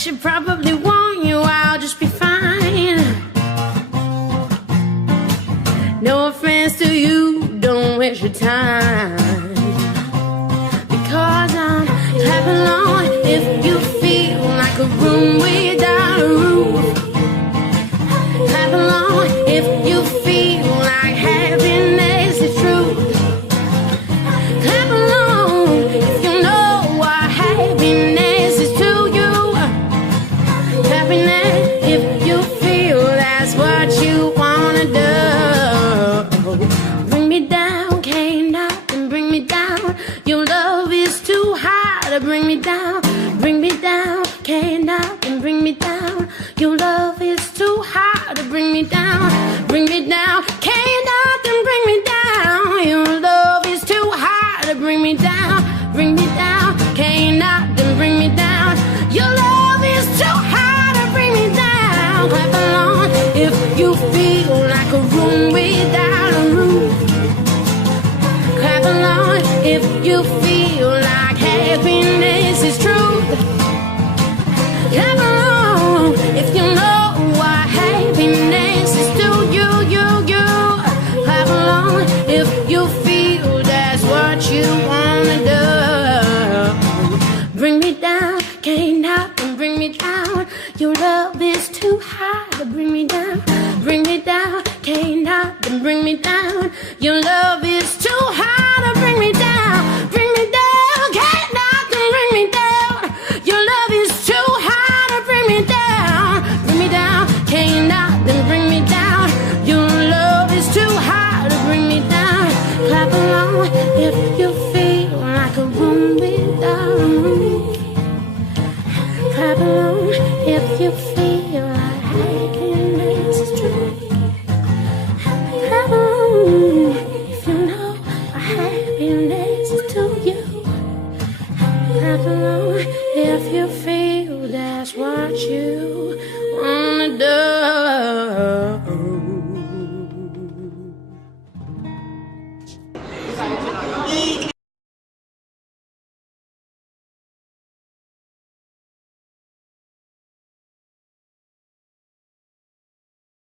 should probably warn you, I'll just be fine. No offense to you, don't waste your time. Because I'm clapping along if you feel like a room without a roof. Clap along if you feel like happiness is true. Clap along if you know what happiness is to you. Happiness if you feel that's what you wanna do. Bring me down, can't nothing bring me down. Your love is too high to bring me down. Bring me down, can't nothing bring me down. Your love is too high to bring me down. Bring me down, can't nothing bring me down. Your love is too high to bring me down. Bring me down, can't nothing bring me down. Your love is too high to bring me down. Clap along if you feel like a room without a roof. Clap along if you feel like happiness is true. Clap along if you know what happiness is to you. Clap along if you feel that's what you wanna do. Bring me down, can't nothing bring me down. Your love is too high to bring me down. Bring me down, can't nothing bring me down. Your love is too high to bring me down. Bring me down, can't nothing bring me down. Your love is too high to bring me down. Bring me down, can't nothing bring me down. Your love is too high to bring me down. Clap along if you feel like a room without a roof. Clap along if you feel like happiness is true. Clap along if you know what happiness is to you. Clap along if you feel that's what you wanna do.